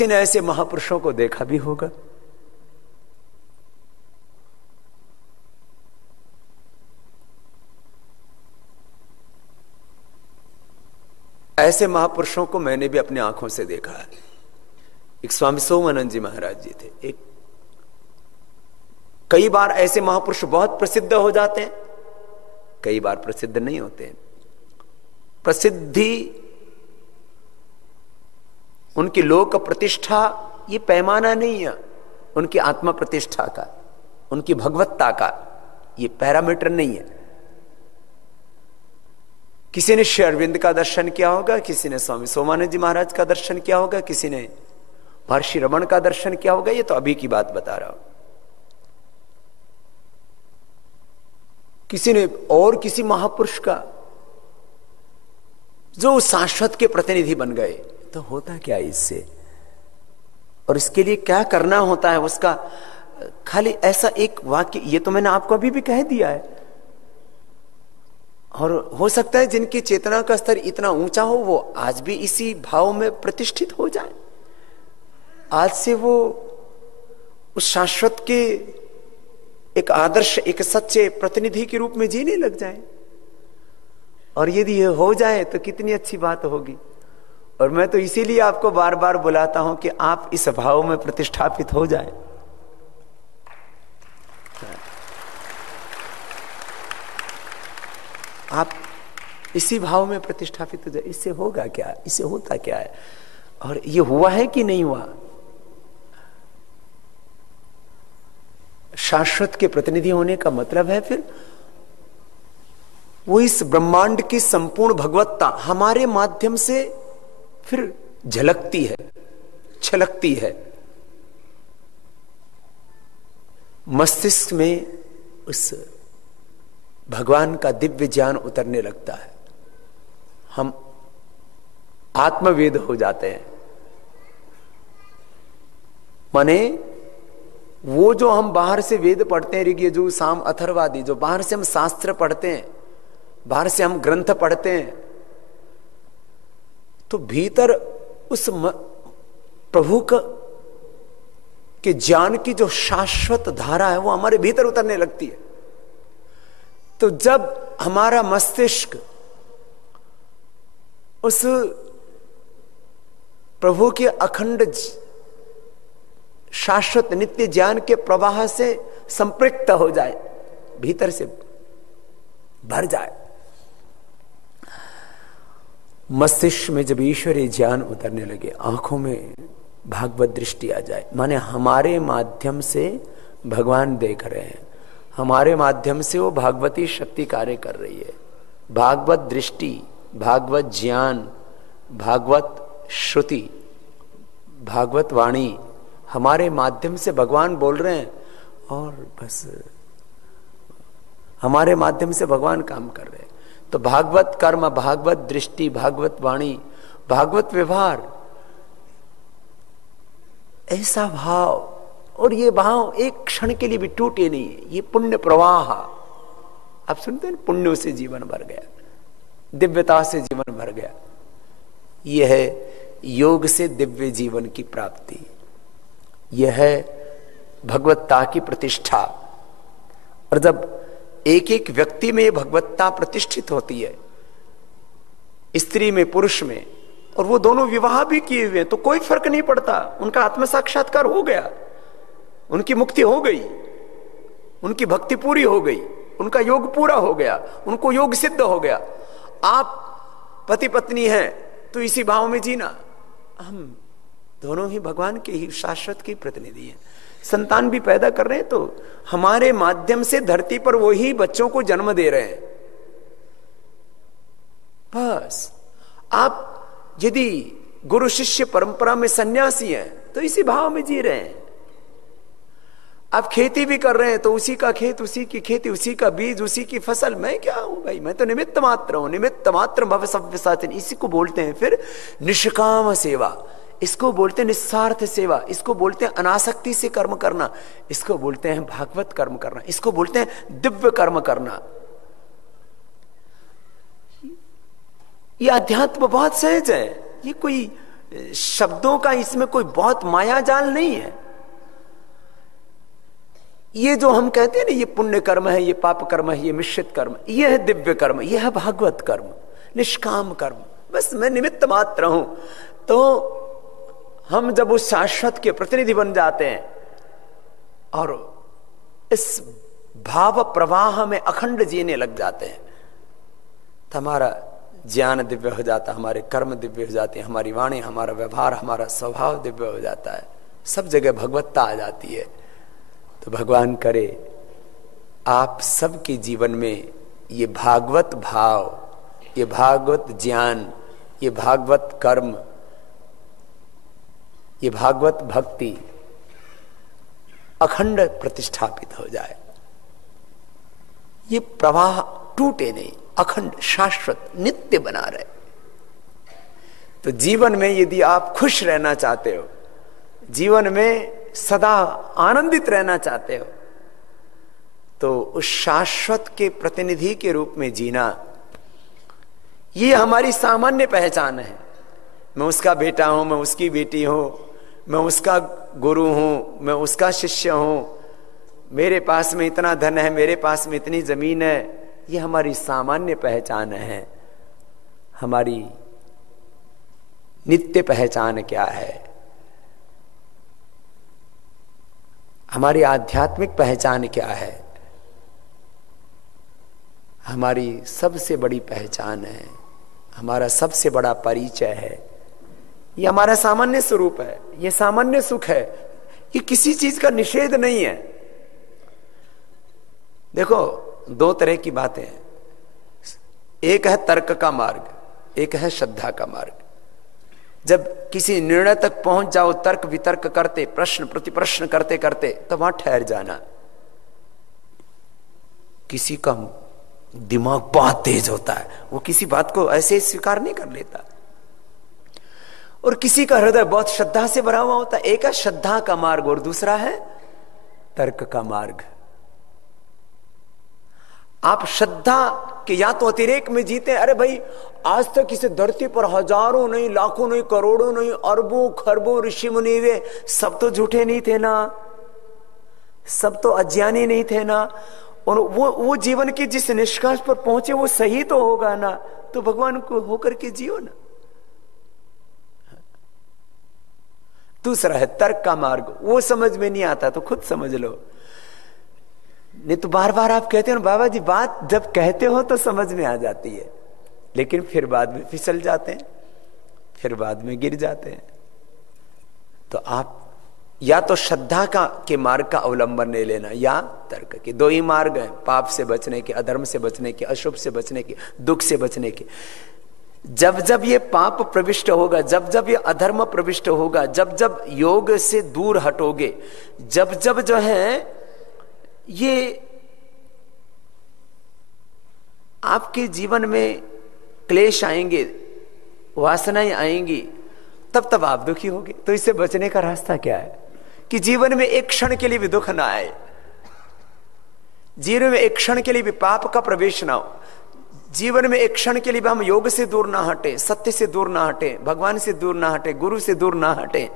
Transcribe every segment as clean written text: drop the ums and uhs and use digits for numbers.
किसी ने ऐसे महापुरुषों को देखा भी होगा। ऐसे महापुरुषों को मैंने भी अपनी आंखों से देखा है। एक स्वामी सोमानंद जी महाराज जी थे। एक कई बार ऐसे महापुरुष बहुत प्रसिद्ध हो जाते हैं, कई बार प्रसिद्ध नहीं होते हैं। प्रसिद्धि, उनकी लोक प्रतिष्ठा ये पैमाना नहीं है उनकी आत्मा प्रतिष्ठा का, उनकी भगवत्ता का ये पैरामीटर नहीं है। किसी ने श्री अरविंद का दर्शन किया होगा, किसी ने स्वामी सोमानंद जी महाराज का दर्शन किया होगा, किसी ने महर्षि रमण का दर्शन किया होगा। ये तो अभी की बात बता रहा हूं। किसी ने और किसी महापुरुष का जो शाश्वत के प्रतिनिधि बन गए, तो होता क्या इससे? और इसके लिए क्या करना होता है उसका, खाली ऐसा एक वाक्य, ये तो मैंने आपको अभी भी कह दिया है। और हो सकता है जिनकी चेतना का स्तर इतना ऊंचा हो वो आज भी इसी भाव में प्रतिष्ठित हो जाए, आज से वो उस शाश्वत के एक आदर्श, एक सच्चे प्रतिनिधि के रूप में जीने लग जाए। और यदि ये हो जाए तो कितनी अच्छी बात होगी। और मैं तो इसीलिए आपको बार बार बुलाता हूं कि आप इस भाव में प्रतिष्ठापित हो जाए। आप इसी भाव में प्रतिष्ठापित हो जाए। इससे होगा क्या, इससे होता क्या है, और ये हुआ है कि नहीं हुआ? शाश्वत के प्रतिनिधि होने का मतलब है फिर वो इस ब्रह्मांड की संपूर्ण भगवत्ता हमारे माध्यम से फिर झलकती है, छलकती है। मस्तिष्क में उस भगवान का दिव्य ज्ञान उतरने लगता है, हम आत्मवेद हो जाते हैं। माने वो जो हम बाहर से वेद पढ़ते हैं, ऋग यजुर साम अथर्वादि, जो बाहर से हम शास्त्र पढ़ते हैं, बाहर से हम ग्रंथ पढ़ते हैं, तो भीतर उस प्रभु के ज्ञान की जो शाश्वत धारा है वो हमारे भीतर उतरने लगती है। तो जब हमारा मस्तिष्क उस प्रभु के अखंड शाश्वत नित्य ज्ञान के प्रवाह से संपृक्त हो जाए, भीतर से भर जाए, मस्तिष्क में जब ईश्वरीय ज्ञान उतरने लगे, आंखों में भागवत दृष्टि आ जाए, माने हमारे माध्यम से भगवान देख रहे हैं, हमारे माध्यम से वो भागवती शक्ति कार्य कर रही है। भागवत दृष्टि, भागवत ज्ञान, भागवत श्रुति, भागवत वाणी हमारे माध्यम से भगवान बोल रहे हैं, और बस हमारे माध्यम से भगवान काम कर रहे हैं। तो भागवत कर्म, भागवत दृष्टि, भागवत वाणी, भागवत व्यवहार, ऐसा भाव, और ये भाव एक क्षण के लिए भी टूटे नहीं है। ये पुण्य प्रवाह, आप सुनते हैं, पुण्यों से जीवन भर गया, दिव्यता से जीवन भर गया। यह है योग से दिव्य जीवन की प्राप्ति, यह है भगवत्ता की प्रतिष्ठा। और जब एक एक व्यक्ति में भगवत्ता प्रतिष्ठित होती है, स्त्री में, पुरुष में, और वो दोनों विवाह भी किए हुए हैं, तो कोई फर्क नहीं पड़ता, उनका आत्म साक्षात्कार हो गया, उनकी मुक्ति हो गई, उनकी भक्ति पूरी हो गई, उनका योग पूरा हो गया, उनको योग सिद्ध हो गया। आप पति पत्नी हैं तो इसी भाव में जीना, हम दोनों ही भगवान के ही शाश्वत की प्रतिनिधि हैं। संतान भी पैदा कर रहे हैं तो हमारे माध्यम से धरती पर वही बच्चों को जन्म दे रहे हैं। बस आप यदि गुरु शिष्य परंपरा में सन्यासी हैं तो इसी भाव में जी रहे हैं। आप खेती भी कर रहे हैं तो उसी का खेत, उसी की खेती, उसी का बीज, उसी की फसल। मैं क्या हूं भाई, मैं तो निमित्त मात्र हूं। निमित्त मात्र भव सव्यसाचिन, इसी को बोलते हैं फिर निष्काम सेवा, इसको बोलते हैं निस्वार्थ सेवा, इसको बोलते हैं अनासक्ति से कर्म करना, इसको बोलते हैं भागवत कर्म करना, इसको बोलते हैं दिव्य कर्म करना। ये अध्यात्म बहुत सहज है, ये कोई शब्दों का इसमें कोई बहुत माया जाल नहीं है। ये जो हम कहते हैं ना, ये पुण्य कर्म है, ये पाप कर्म है, ये मिश्रित कर्म, ये है दिव्य कर्म, ये है भागवत कर्म, निष्काम कर्म, बस मैं निमित्त मात्र हूं। तो हम जब उस शाश्वत के प्रतिनिधि बन जाते हैं और इस भाव प्रवाह में अखंड जीने लग जाते हैं, तो हमारा ज्ञान दिव्य हो जाता है, हमारे कर्म दिव्य हो जाते हैं, हमारी वाणी, हमारा व्यवहार, हमारा स्वभाव दिव्य हो जाता है, सब जगह भगवत्ता आ जाती है। तो भगवान करे आप सबके जीवन में ये भागवत भाव, ये भागवत ज्ञान, ये भागवत कर्म, ये भागवत भक्ति अखंड प्रतिष्ठापित हो जाए। ये प्रवाह टूटे नहीं, अखंड शाश्वत नित्य बना रहे। तो जीवन में यदि आप खुश रहना चाहते हो, जीवन में सदा आनंदित रहना चाहते हो, तो उस शाश्वत के प्रतिनिधि के रूप में जीना, ये हमारी सामान्य पहचान है। मैं उसका बेटा हूं, मैं उसकी बेटी हूं, मैं उसका गुरु हूं, मैं उसका शिष्य हूं, मेरे पास में इतना धन है, मेरे पास में इतनी जमीन है, ये हमारी सामान्य पहचान है। हमारी नित्य पहचान क्या है? हमारी आध्यात्मिक पहचान क्या है? हमारी सबसे बड़ी पहचान है, हमारा सबसे बड़ा परिचय है, ये हमारा सामान्य स्वरूप है, ये सामान्य सुख है, ये किसी चीज का निषेध नहीं है। देखो, दो तरह की बातें हैं, एक है तर्क का मार्ग, एक है श्रद्धा का मार्ग। जब किसी निर्णय तक पहुंच जाओ तर्क वितर्क करते, प्रश्न प्रतिप्रश्न करते करते, तो वहां ठहर जाना। किसी का दिमाग बहुत तेज होता है, वो किसी बात को ऐसे ही स्वीकार नहीं कर लेता, और किसी का हृदय बहुत श्रद्धा से भरा हुआ होता है। एक है श्रद्धा का मार्ग और दूसरा है तर्क का मार्ग। आप श्रद्धा के या तो अतिरेक में जीते, अरे भाई आज तक इसे धरती पर हजारों नहीं, लाखों नहीं, करोड़ों नहीं, अरबों खरबों ऋषि मुनि वे सब तो झूठे नहीं थे ना, सब तो अज्ञानी नहीं थे ना, और वो जीवन के जिस निष्कर्ष पर पहुंचे वो सही तो होगा ना, तो भगवान को होकर के जियो ना। दूसरा है तर्क का मार्ग, वो समझ में नहीं आता तो खुद समझ लो, नहीं तो बार बार आप कहते हो ना बाबा जी, बात जब कहते हो तो समझ में आ जाती है, लेकिन फिर बाद में फिसल जाते हैं, फिर बाद में गिर जाते हैं। तो आप या तो श्रद्धा का के मार्ग का अवलंबन ले लेना, या तर्क के। दो ही मार्ग हैं, पाप से बचने के, अधर्म से बचने के, अशुभ से बचने के, दुख से बचने के। जब जब ये पाप प्रविष्ट होगा, जब जब ये अधर्म प्रविष्ट होगा, जब जब योग से दूर हटोगे, जब जब जो है ये आपके जीवन में क्लेश आएंगे, वासनाएं आएंगी, तब तब आप दुखी होगे। तो इससे बचने का रास्ता क्या है? कि जीवन में एक क्षण के लिए भी दुख ना आए, जीवन में एक क्षण के लिए भी पाप का प्रवेश ना हो, जीवन में एक क्षण के लिए भी हम योग से दूर ना हटे, सत्य से दूर ना हटे, भगवान से दूर ना हटे, गुरु से दूर ना हटे।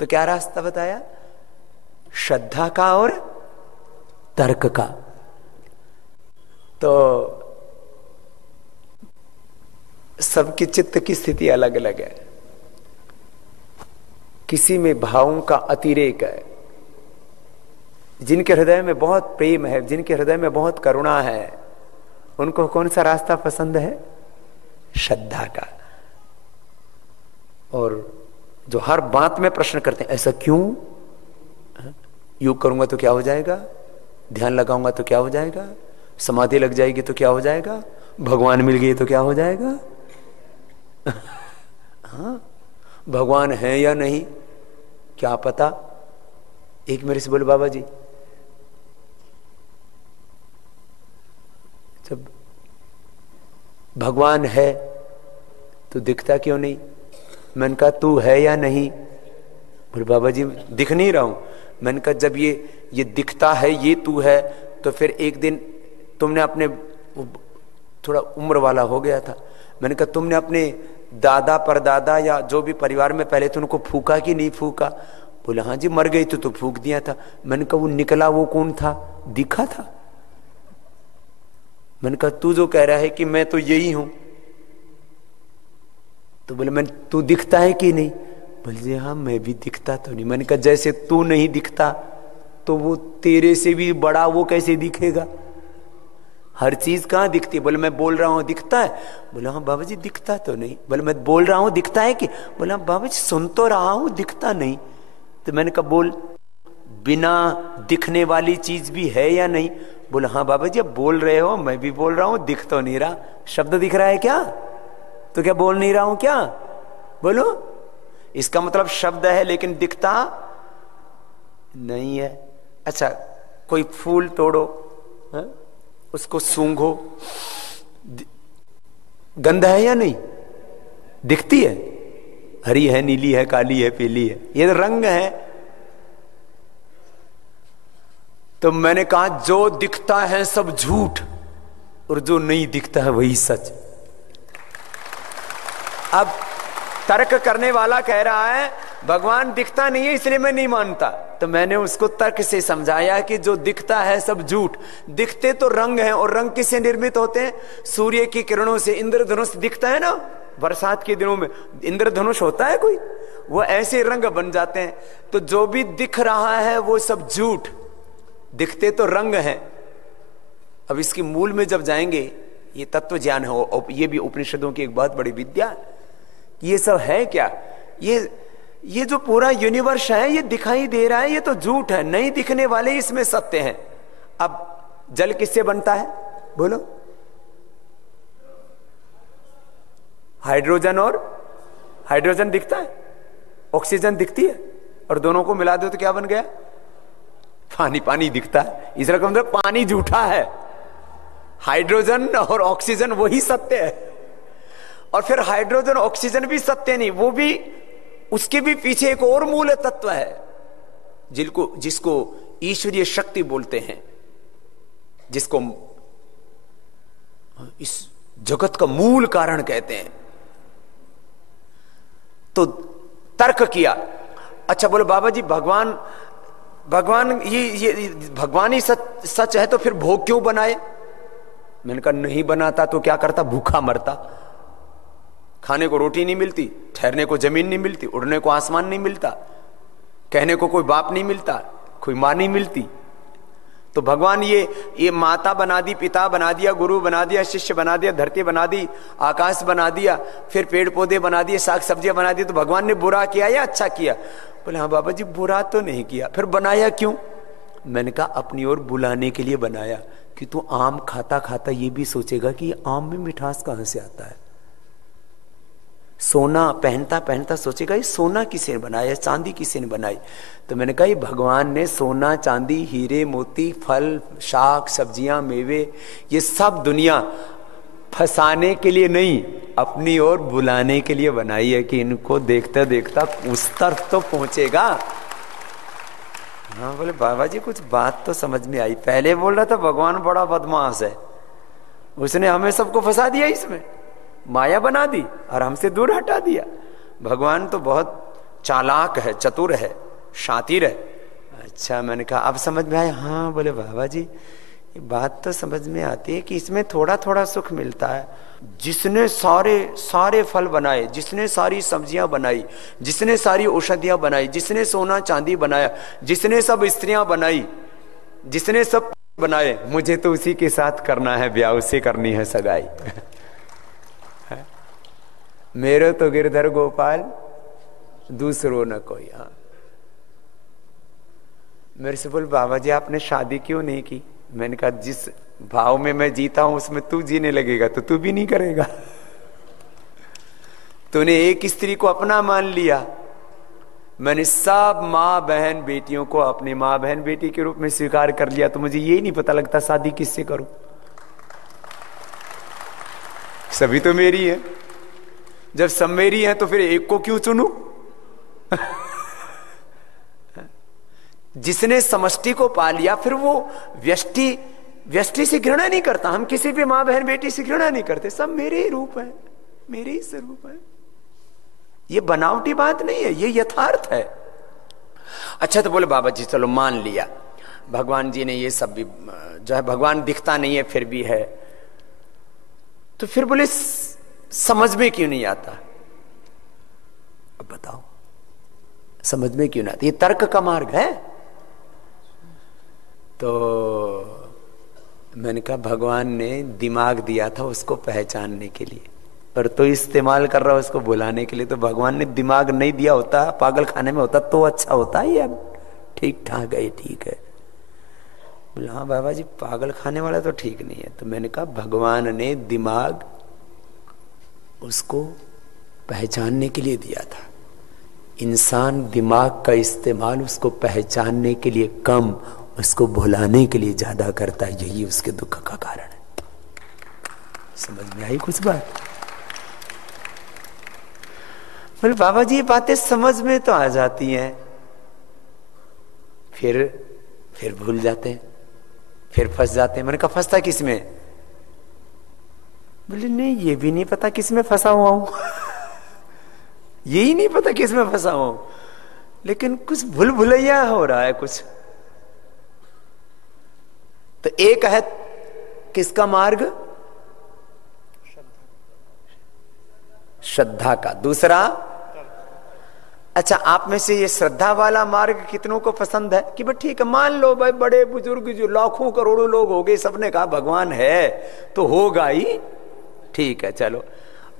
तो क्या रास्ता बताया? श्रद्धा का और तर्क का। तो सबकी चित्त की स्थिति अलग अलग है, किसी में भावों का अतिरेक है, जिनके हृदय में बहुत प्रेम है, जिनके हृदय में बहुत करुणा है, उनको कौन सा रास्ता पसंद है? श्रद्धा का। और जो हर बात में प्रश्न करते हैं, ऐसा क्यों, योग करूंगा तो क्या हो जाएगा, ध्यान लगाऊंगा तो क्या हो जाएगा, समाधि लग जाएगी तो क्या हो जाएगा, भगवान मिल गए तो क्या हो जाएगा, हाँ भगवान है या नहीं क्या पता। एक मेरे से बोले, बाबा जी जब भगवान है तो दिखता क्यों नहीं? मैंने कहा तू है या नहीं? बोले बाबा जी दिख नहीं रहा हूं। मैंने कहा जब ये दिखता है, ये तू है, तो फिर एक दिन तुमने अपने, थोड़ा उम्र वाला हो गया था, मैंने कहा तुमने अपने दादा परदादा या जो भी परिवार में पहले तो उनको फूका कि नहीं फूका? बोले हाँ जी, मर गई तो फूक दिया था। मैंने कहा वो निकला वो कौन था? दिखा था। मैंने कहा तू जो कह रहा है कि मैं तो यही हूं, तो बोले मैं तू दिखता है कि नहीं? बोले हाँ मैं भी दिखता तो नहीं। मैंने कहा जैसे तू नहीं दिखता तो वो तेरे से भी बड़ा वो कैसे दिखेगा? हर चीज कहां दिखती है? बोले मैं बोल रहा हूं दिखता है? बोले हाँ बाबा जी दिखता तो नहीं। बोले मैं बोल रहा हूं दिखता है कि? बोला बाबा जी सुन तो रहा हूं दिखता नहीं। तो मैंने कहा बोल, बिना दिखने वाली चीज भी है या नहीं? बोले हाँ बाबा जी अब बोल रहे हो, मैं भी बोल रहा हूं, दिख तो नहीं रहा। शब्द दिख रहा है क्या? तो क्या बोल नहीं रहा हूं क्या? बोलो। इसका मतलब शब्द है लेकिन दिखता नहीं है। अच्छा कोई फूल तोड़ो, है? उसको सूंघो, गंध है या नहीं? दिखती है, हरी है, नीली है, काली है, पीली है, ये तो रंग है। तो मैंने कहा जो दिखता है सब झूठ और जो नहीं दिखता है वही सच। अब तर्क करने वाला कह रहा है भगवान दिखता नहीं है इसलिए मैं नहीं मानता। तो मैंने उसको तर्क से समझाया कि जो दिखता है सब झूठ। दिखते तो रंग हैं, और रंग किससे निर्मित होते हैं? सूर्य की किरणों से। इंद्रधनुष दिखता है ना, बरसात के दिनों में इंद्रधनुष होता है कोई, वो ऐसे रंग बन जाते हैं। तो जो भी दिख रहा है वो सब झूठ, दिखते तो रंग हैं। अब इसकी मूल में जब जाएंगे, ये तत्व ज्ञान है, ये भी उपनिषदों की एक बहुत बड़ी विद्या है। ये सब है क्या? ये जो पूरा यूनिवर्स है ये दिखाई दे रहा है, ये तो झूठ है, नहीं दिखने वाले इसमें सत्य है। अब जल किससे बनता है? बोलो। हाइड्रोजन और हाइड्रोजन दिखता है, ऑक्सीजन दिखती है, और दोनों को मिला दो तो क्या बन गया? पानी। पानी दिखता है। इस रकम से पानी झूठा है, हाइड्रोजन और ऑक्सीजन वही सत्य है। और फिर हाइड्रोजन ऑक्सीजन भी सत्य नहीं, वो भी, उसके भी पीछे एक और मूल तत्व है जिसको ईश्वरीय शक्ति बोलते हैं, जिसको इस जगत का मूल कारण कहते हैं। तो तर्क किया। अच्छा बोलो बाबा जी भगवान ये भगवान ही सच है तो फिर भोग क्यों बनाए? मैंने कहा नहीं बनाता तो क्या करता? भूखा मरता। खाने को रोटी नहीं मिलती, ठहरने को जमीन नहीं मिलती, उड़ने को आसमान नहीं मिलता, कहने को कोई बाप नहीं मिलता, कोई मां नहीं मिलती। तो भगवान ये माता बना दी, पिता बना दिया, गुरु बना दिया, शिष्य बना दिया, धरती बना दी, आकाश बना दिया, फिर पेड़ पौधे बना दिए, साग सब्जियां बना दी। तो भगवान ने बुरा किया या अच्छा किया? बोले हाँ बाबा जी बुरा तो नहीं किया। फिर बनाया क्यों? मैंने कहा अपनी ओर बुलाने के लिए बनाया कि तू आम खाता खाता ये भी सोचेगा कि आम में मिठास कहां से आता है। सोना पहनता पहनता सोचेगा ये सोना किसी ने बनाया, चांदी किसी ने बनाई। तो मैंने कहा ये भगवान ने सोना चांदी हीरे मोती फल शाक सब्जियां मेवे ये सब दुनिया फंसाने के लिए नहीं, अपनी ओर बुलाने के लिए बनाई है कि इनको देखता देखता उस तरफ तो पहुंचेगा। हाँ बोले बाबा जी कुछ बात तो समझ में आई। पहले बोल रहा था भगवान बड़ा बदमाश है, उसने हमें सबको फंसा दिया, इसमें माया बना दी और हमसे दूर हटा दिया। भगवान तो बहुत चालाक है, चतुर है, शातिर है। अच्छा मैंने कहा अब समझ में आया। हाँ बोले बाबा जी ये बात तो समझ में आती है कि इसमें थोड़ा थोड़ा सुख मिलता है। जिसने सारे फल बनाए, जिसने सारी सब्जियां बनाई, जिसने सारी औषधियां बनाई, जिसने सोना चांदी बनाया, जिसने सब स्त्रियां बनाई, जिसने सब बनाए, मुझे तो उसी के साथ करना है ब्याह, उससे करनी है सगाई। मेरे तो गिरधर गोपाल दूसरो न कोई। हाँ मेरे से बोल बाबा जी आपने शादी क्यों नहीं की? मैंने कहा जिस भाव में मैं जीता हूं उसमें तू जीने लगेगा तो तू भी नहीं करेगा। तूने एक स्त्री को अपना मान लिया, मैंने सब माँ बहन बेटियों को अपनी माँ बहन बेटी के रूप में स्वीकार कर लिया। तो मुझे यही नहीं पता लगता शादी किससे करूं, सभी तो मेरी है। जब सब मेरी है तो फिर एक को क्यों चुनूं? जिसने समष्टि को पा लिया फिर वो व्यष्टि से घृणा नहीं करता। हम किसी भी मां बहन बेटी से घृणा नहीं करते, सब मेरे ही रूप है, मेरे ही स्वरूप है। ये बनावटी बात नहीं है, ये यथार्थ है। अच्छा तो बोले बाबा जी चलो मान लिया, भगवान जी ने ये सब भी जो है, भगवान दिखता नहीं है फिर भी है, तो फिर बोले समझ में क्यों नहीं आता? अब बताओ समझ में क्यों नहीं आता? ये तर्क का मार्ग है। तो मैंने कहा भगवान ने दिमाग दिया था उसको पहचानने के लिए, पर तो इस्तेमाल कर रहा है उसको बुलाने के लिए। तो भगवान ने दिमाग नहीं दिया होता, पागल खाने में होता तो अच्छा होता है, या ठीक ठाक है, ठीक है। बोला हाँ बाबा जी पागल खाने वाला तो ठीक नहीं है। तो मैंने कहा भगवान ने दिमाग उसको पहचानने के लिए दिया था। इंसान दिमाग का इस्तेमाल उसको पहचानने के लिए कम, उसको भुलाने के लिए ज्यादा करता है, यही उसके दुख का कारण है। समझ में आई कुछ बात? बोले बाबा जी ये बातें समझ में तो आ जाती हैं, फिर भूल जाते हैं, फिर फंस जाते हैं। मैंने कहा फंसता किस में? बोले नहीं ये भी नहीं पता किस में फंसा हुआ हूं यही नहीं पता किस में फंसा हूं, लेकिन कुछ भूल भुलैया हो रहा है कुछ। तो एक है किसका मार्ग? श्रद्धा का। दूसरा, अच्छा आप में से ये श्रद्धा वाला मार्ग कितनों को पसंद है? कि भाई ठीक है मान लो भाई बड़े बुजुर्ग जो लाखों करोड़ों लोग हो गए, सबने कहा भगवान है तो होगा ही, ठीक है चलो।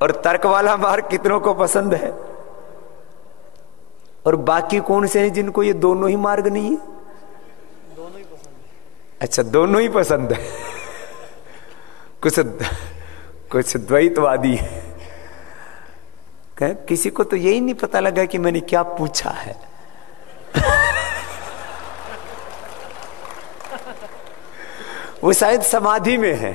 और तर्क वाला मार्ग कितनों को पसंद है? और बाकी कौन से हैं जिनको ये दोनों ही मार्ग नहीं है? दोनों ही पसंद है। अच्छा दोनों ही पसंद है कुछ द्वैतवादी है। किसी को तो यही नहीं पता लगा कि मैंने क्या पूछा है वो शायद समाधि में है।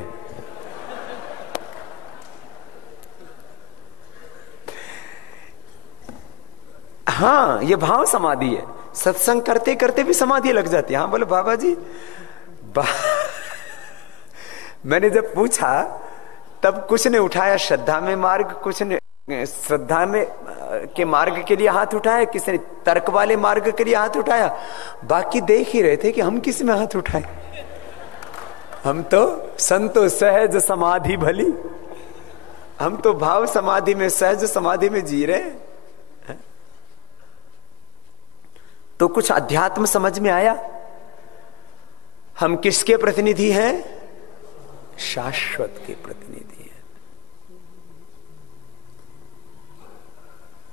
हाँ ये भाव समाधि है। सत्संग करते करते भी समाधि लग जाती है। हाँ बोले बाबा जी मैंने जब पूछा तब कुछ ने उठाया श्रद्धा में मार्ग, कुछ ने श्रद्धा में के मार्ग के लिए हाथ उठाया, किसी ने तर्क वाले मार्ग के लिए हाथ उठाया। बाकी देख ही रहे थे कि हम किस में हाथ उठाए। हम तो संतो सहज समाधि भली, हम तो भाव समाधि में सहज समाधि में जी रहे हैं। तो कुछ अध्यात्म समझ में आया। हम किसके प्रतिनिधि हैं? शाश्वत के प्रतिनिधि हैं।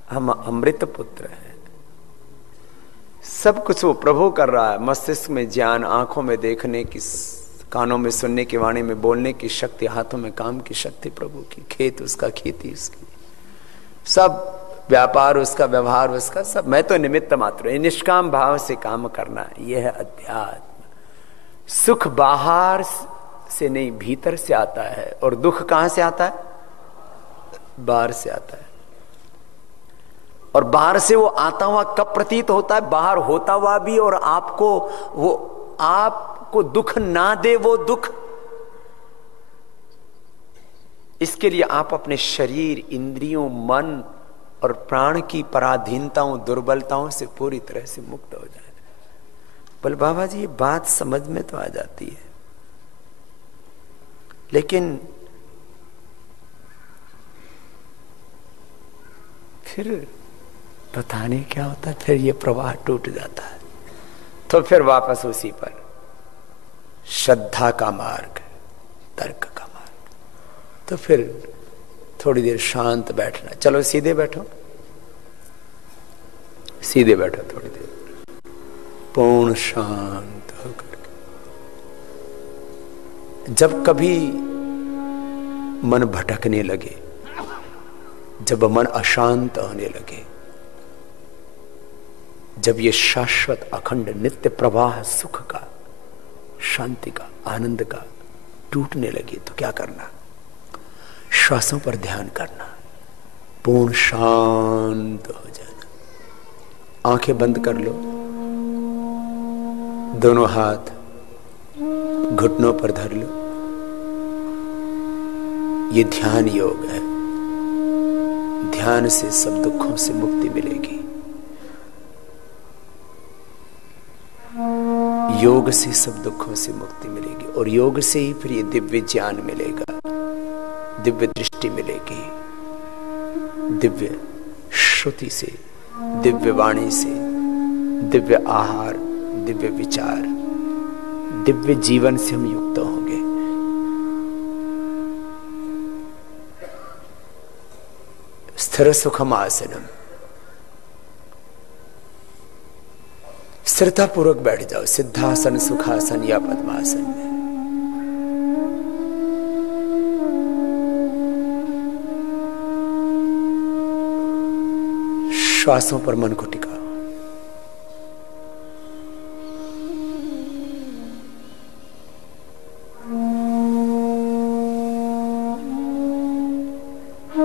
हम अमृत पुत्र हैं। सब कुछ वो प्रभु कर रहा है। मस्तिष्क में ज्ञान, आंखों में देखने की, कानों में सुनने की, वाणी में बोलने की शक्ति, हाथों में काम की शक्ति प्रभु की, खेत उसका, खेती उसकी, सब व्यापार उसका, व्यवहार उसका, सब। मैं तो निमित्त मात्र हूं। निष्काम भाव से काम करना, यह है अध्यात्म। सुख बाहर से नहीं भीतर से आता है, और दुख कहां से आता है? बाहर से आता है। और बाहर से वो आता हुआ कब प्रतीत होता है? बाहर होता हुआ भी, और आपको दुख ना दे वो दुख। इसके लिए आप अपने शरीर, इंद्रियों, मन और प्राण की पराधीनताओं, दुर्बलताओं से पूरी तरह से मुक्त हो जाए। बोले बाबा जी ये बात समझ में तो आ जाती है, लेकिन फिर पता नहीं क्या होता है, फिर ये प्रवाह टूट जाता है। तो फिर वापस उसी पर, श्रद्धा का मार्ग, तर्क का मार्ग। तो फिर थोड़ी देर शांत बैठना। चलो सीधे बैठो, सीधे बैठो थोड़ी देर, पूर्ण शांत होकर। जब कभी मन भटकने लगे, जब मन अशांत होने लगे, जब ये शाश्वत अखंड नित्य प्रवाह सुख का, शांति का, आनंद का टूटने लगे, तो क्या करना? श्वासों पर ध्यान करना, पूर्ण शांत हो जाना। आंखें बंद कर लो, दोनों हाथ घुटनों पर धर लो। ये ध्यान योग है। ध्यान से सब दुखों से मुक्ति मिलेगी, योग से सब दुखों से मुक्ति मिलेगी, और योग से ही फिर ये दिव्य ज्ञान मिलेगा, दिव्य दृष्टि मिलेगी, दिव्य श्रुति से, दिव्य वाणी से, दिव्य आहार, दिव्य विचार, दिव्य जीवन से हम युक्त होंगे। स्थिर सुखम आसनम, स्थिरता पूर्वक बैठ जाओ, सिद्धासन, सुखासन या पद्मासन में। श्वासों पर मन को टिकाओ।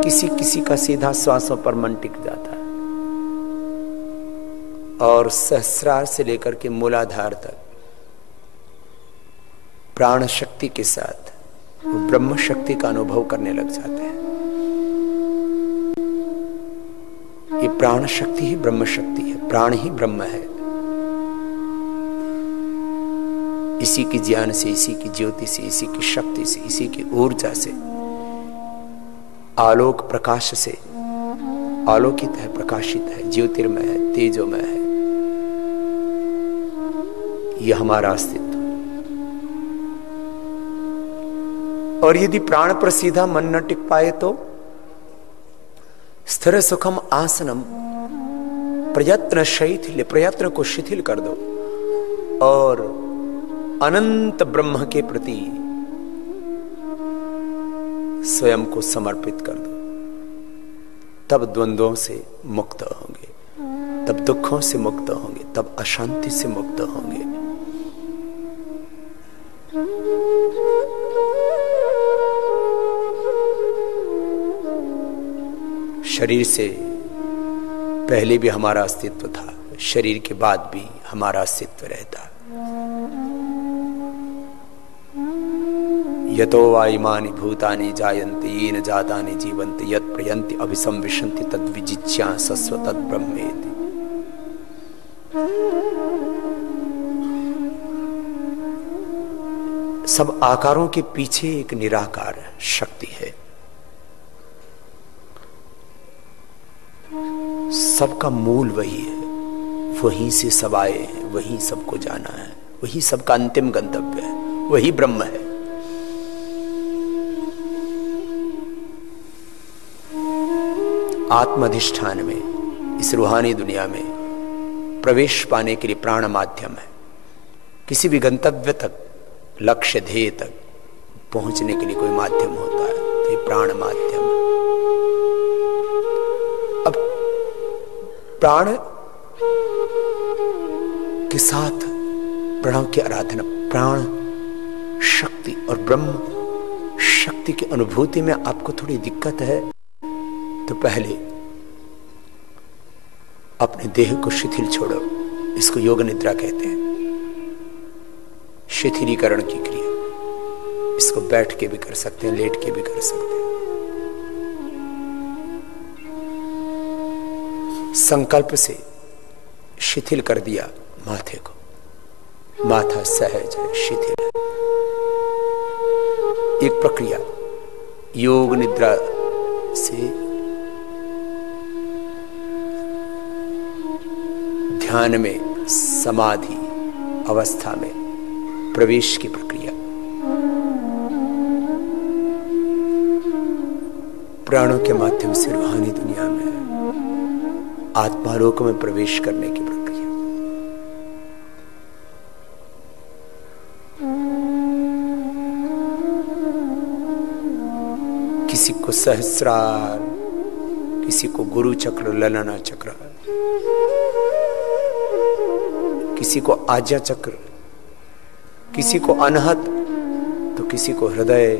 किसी किसी का सीधा श्वासों पर मन टिक जाता है, और सहस्रार से लेकर के मूलाधार तक प्राण शक्ति के साथ वो ब्रह्म शक्ति का अनुभव करने लग जाते हैं। ये प्राण शक्ति ही ब्रह्म शक्ति है, प्राण ही ब्रह्म है। इसी की ज्ञान से, इसी की ज्योति से, इसी की शक्ति से, इसी की ऊर्जा से, आलोक प्रकाश से आलोकित है, प्रकाशित है, ज्योतिर्मय है, तेजोमय है यह हमारा अस्तित्व। और यदि प्राण पर सीधा मन न टिक पाए तो स्थिर सुखम आसनम, प्रयत्न शैथिल्य, प्रयत्न को शिथिल कर दो और अनंत ब्रह्म के प्रति स्वयं को समर्पित कर दो। तब द्वंद्वों से मुक्त होंगे, तब दुखों से मुक्त होंगे, तब अशांति से मुक्त होंगे। शरीर से पहले भी हमारा अस्तित्व था, शरीर के बाद भी हमारा अस्तित्व रहता। यतो वा इमानि भूतानि जायन्ते येन जातानि जीवन्ते यत् प्रयन्ति अभिसंविशन्ति तद्विजिज्ञासस्व तद्ब्रह्मेति। सब आकारों के पीछे एक निराकार शक्ति है। सबका मूल वही है, वहीं से सब आए हैं, वहीं सबको जाना है, वही सबका अंतिम गंतव्य है, वही ब्रह्म है। आत्माधिष्ठान में, इस रूहानी दुनिया में प्रवेश पाने के लिए प्राण माध्यम है। किसी भी गंतव्य तक, लक्ष्य ध्येय तक पहुंचने के लिए कोई माध्यम होता है, तो ये प्राण माध्यम है। अब प्राण के साथ प्रणव की आराधना, प्राण शक्ति और ब्रह्म शक्ति की अनुभूति में आपको थोड़ी दिक्कत है तो पहले अपने देह को शिथिल छोड़ो। इसको योग निद्रा कहते हैं, शिथिलीकरण की क्रिया। इसको बैठ के भी कर सकते हैं, लेट के भी कर सकते हैं। संकल्प से शिथिल कर दिया माथे को, माथा सहज है, शिथिल है। एक प्रक्रिया योग निद्रा से ध्यान में, समाधि अवस्था में प्रवेश की प्रक्रिया। प्राणों के माध्यम से रूहानी दुनिया में, आत्मालोक में प्रवेश करने की प्रक्रिया। किसी को सहस्रार, किसी को गुरु चक्र, ललना चक्र, किसी को आज्ञा चक्र, किसी को अनहत, तो किसी को हृदय,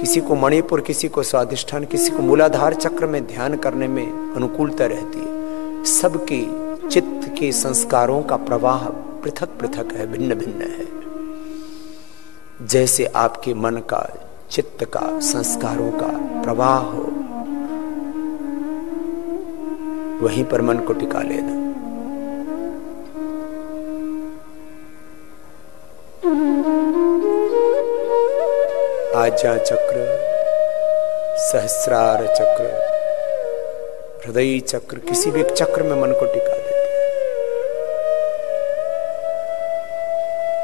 किसी को मणिपुर, किसी को स्वाधिष्ठान, किसी को मूलाधार चक्र में ध्यान करने में अनुकूलता रहती है। सबके चित्त के संस्कारों का प्रवाह पृथक पृथक है, भिन्न भिन्न है। जैसे आपके मन का, चित्त का, संस्कारों का प्रवाह हो, वहीं पर मन को टिका लेना। आज्ञा चक्र, सहस्रार चक्र, हृदय चक्र, किसी भी एक चक्र में मन को टिका देते हैं।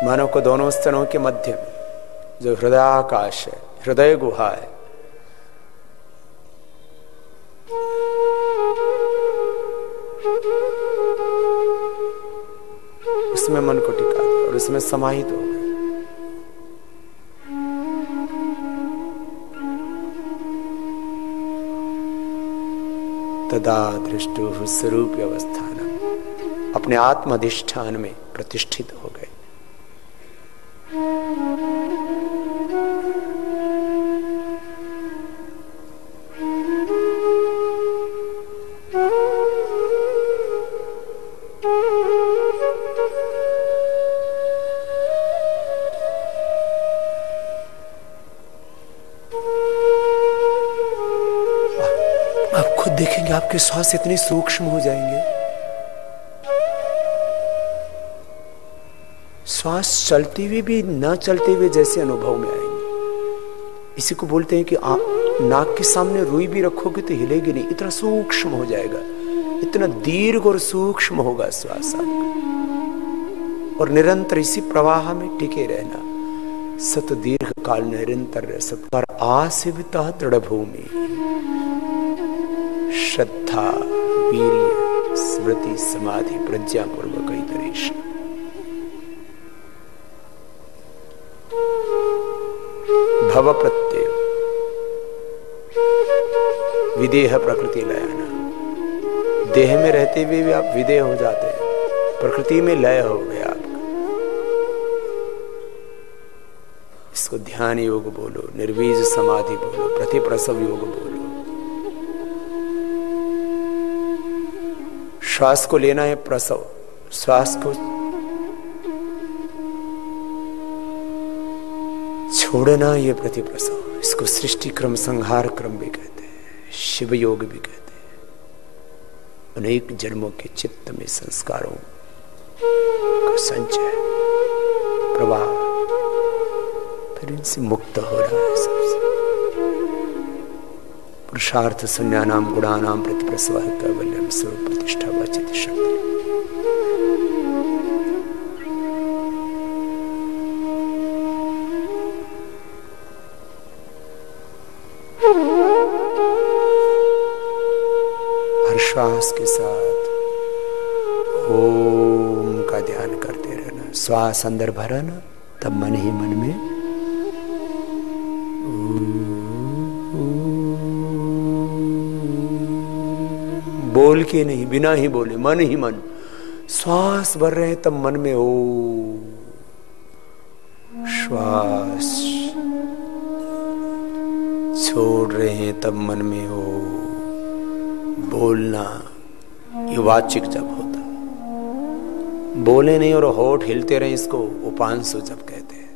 मानव को दोनों स्तनों के मध्य में जो हृदयाकाश है, हृदय गुहा है, उसमें मन को टिका दिया और उसमें समाहित हो गए। तदा दृष्टुः स्वरूप अवस्थानम, अपने आत्माधिष्ठान में प्रतिष्ठित हो गए। आप खुद देखेंगे आपके श्वास इतने सूक्ष्म हो जाएंगे। श्वास चलते हुए भी ना चलते हुए जैसे अनुभव में आएंगे। इसी को बोलते हैं कि नाक के सामने रुई भी रखोगे तो हिलेगी नहीं, इतना सूक्ष्म हो जाएगा, इतना दीर्घ और सूक्ष्म होगा श्वास आपका। और निरंतर इसी प्रवाह में टिके रहना। सत दीर्घ काल निरंतर सत्कार आसिवता दृढ़ भूमि, श्रद्धा वीर्य स्मृति समाधि प्रज्ञा पूर्वक इतरेश। भव प्रत्यय विदेह प्रकृति लयना। देह में रहते हुए भी आप विदेह हो जाते हैं, प्रकृति में लय हो गया आपका। इसको ध्यान योग बोलो, निर्वीज समाधि बोलो, प्रतिप्रसव योग बोलो। श्वास को लेना है प्रसव, श्वास को छोड़ना ये प्रतिप्रसव। इसको सृष्टि क्रम संहार क्रम भी कहते हैं, शिव योग भी कहते हैं। अनेक जन्मों के चित्त में संस्कारों का संचय प्रवाह, फिर इनसे मुक्त हो रहा है सबसे। पुरुषार्थ शून्यानाम गुणानाम प्रतिप्रसव कैवल्यम स्वरूप प्रतिष्ठा वाचित शक्ति। हर श्वास के साथ ओम का ध्यान करते रहना। श्वास अंदर भरा ना, तब मन ही मन में बोल के नहीं, बिना ही बोले, मन ही मन। श्वास भर रहे तब मन में ओ, श्वास छोड़ रहे हैं तब मन में ओ। बोलना ये वाचिक जप होता, बोले नहीं और होठ हिलते रहे, इसको उपांशु जप कहते हैं।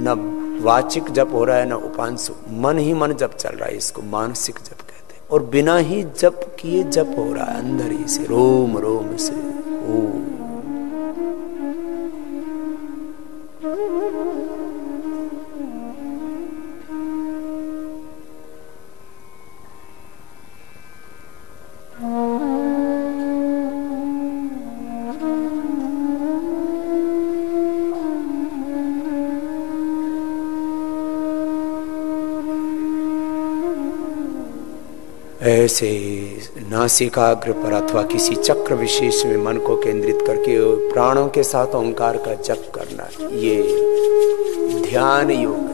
न वाचिक जप हो रहा है न उपांशु, मन ही मन जप चल रहा है, इसको मानसिक जप कहते हैं। और बिना ही जप किए जप हो रहा है, अंदर ही से, रोम रोम से ओ। ऐसे नासिकाग्र पर अथवा किसी चक्र विशेष में मन को केंद्रित करके प्राणों के साथ ओंकार का जप करना, ये ध्यान योग